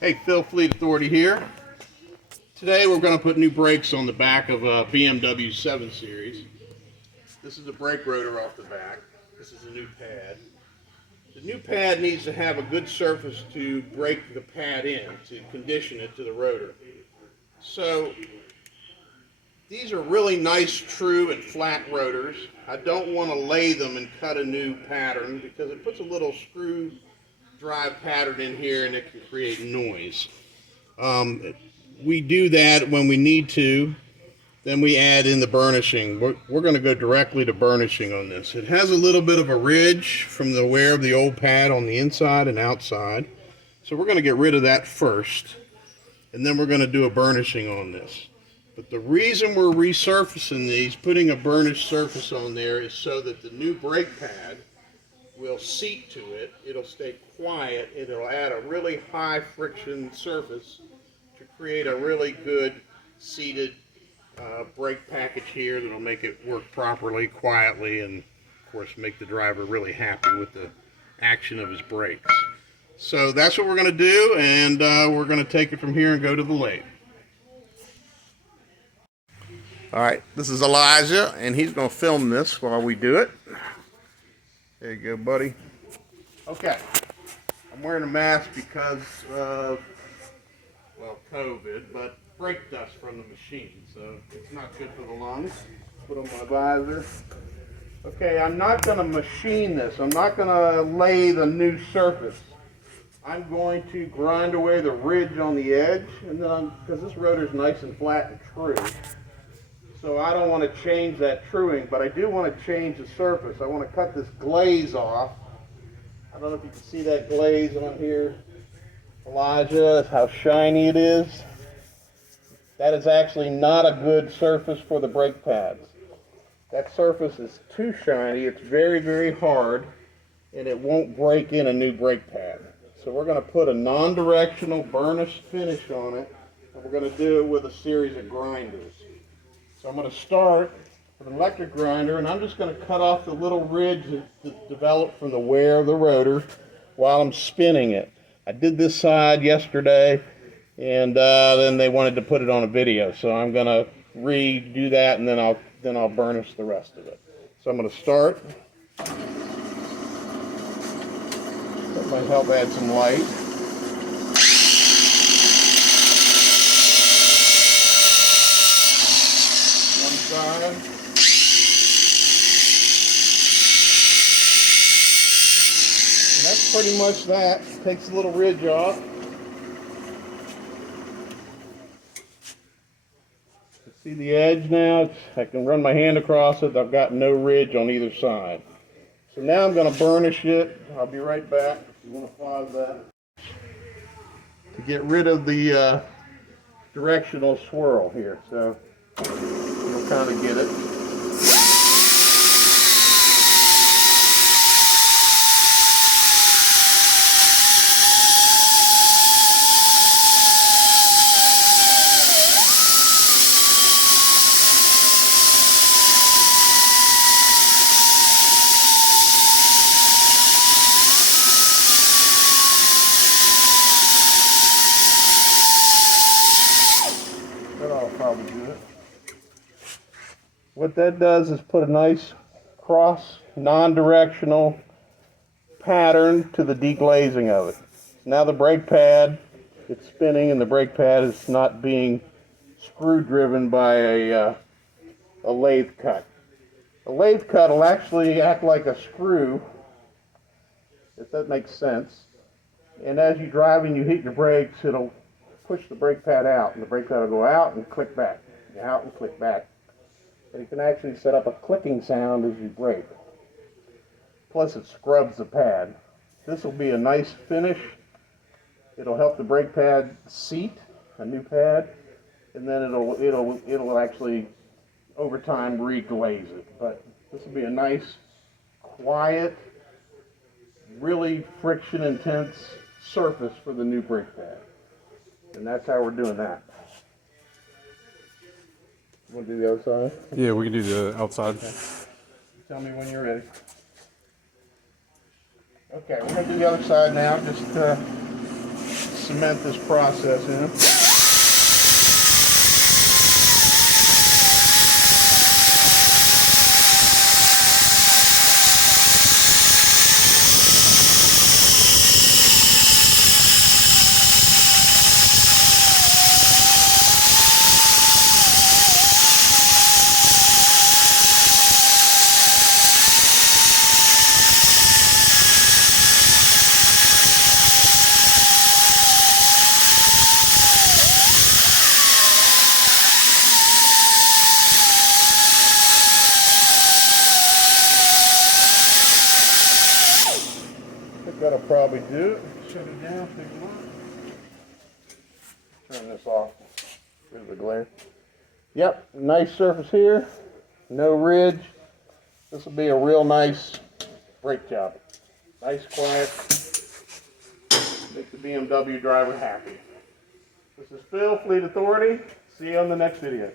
Hey, Phil, Fleet Authority here. Today we're going to put new brakes on the back of a BMW 7 Series. This is a brake rotor off the back. This is a new pad. The new pad needs to have a good surface to brake the pad in, to condition it to the rotor. So these are really nice, true, and flat rotors. I don't want to lay them and cut a new pattern because it puts a little screw drive pattern in here and it can create noise. We do that when we need to. Then we add in the burnishing. We're going to go directly to burnishing on this. It has a little bit of a ridge from the wear of the old pad on the inside and outside. So we're going to get rid of that first. And then we're going to do a burnishing on this. But the reason we're resurfacing these, putting a burnished surface on there, is so that the new brake pad will seat to it. It'll stay quiet. It'll add a really high friction surface to create a really good seated brake package here that'll make it work properly, quietly, and of course make the driver really happy with the action of his brakes. So that's what we're going to do, and we're going to take it from here and go to the lathe. All right, this is Elijah, and he's going to film this while we do it. There you go, buddy. Okay, I'm wearing a mask because of, well, COVID, but brake dust from the machine, so it's not good for the lungs. Put on my visor. Okay, I'm not going to machine this. I'm not going to lay the new surface. I'm going to grind away the ridge on the edge, and then because this rotor is nice and flat and true, so I don't want to change that truing, but I do want to change the surface. I want to cut this glaze off. I don't know if you can see that glaze on here, Elijah, how shiny it is. That is actually not a good surface for the brake pads. That surface is too shiny, it's very, very hard, and it won't break in a new brake pad. So we're going to put a non-directional burnished finish on it, and we're going to do it with a series of grinders. So I'm going to start with an electric grinder, and I'm just going to cut off the little ridge that developed from the wear of the rotor while I'm spinning it. I did this side yesterday, and then they wanted to put it on a video, so I'm going to redo that, and then I'll burnish the rest of it. So I'm going to start. That might help add some light. One side. And that's pretty much that. Takes a little ridge off. See the edge now? I can run my hand across it. I've got no ridge on either side. So now I'm going to burnish it. I'll be right back if you want to pause that. To get rid of the directional swirl here. So you'll kind of get it. That'll probably do it. What that does is put a nice cross, non-directional pattern to the deglazing of it. Now the brake pad, it's spinning, and the brake pad is not being screw driven by a lathe cut. A lathe cut will actually act like a screw, if that makes sense. And as you drive and you hit your brakes, it'll push the brake pad out, and the brake pad will go out and click back, out and click back. And you can actually set up a clicking sound as you brake. Plus it scrubs the pad. This will be a nice finish. It'll help the brake pad seat, a new pad, and then it'll actually over time reglaze it. But this will be a nice, quiet, really friction intense surface for the new brake pad. And that's how we're doing that. You want to do the other side? Yeah, we can do the outside. Okay. Tell me when you're ready. Okay, we're going to do the other side now. Just cement this process in. That'll probably do it. Shut it down, take a look. Turn this off. There's the glare. Yep, nice surface here. No ridge. This will be a real nice brake job. Nice, quiet. Make the BMW driver happy. This is Phil, Fleet Authority. See you on the next video.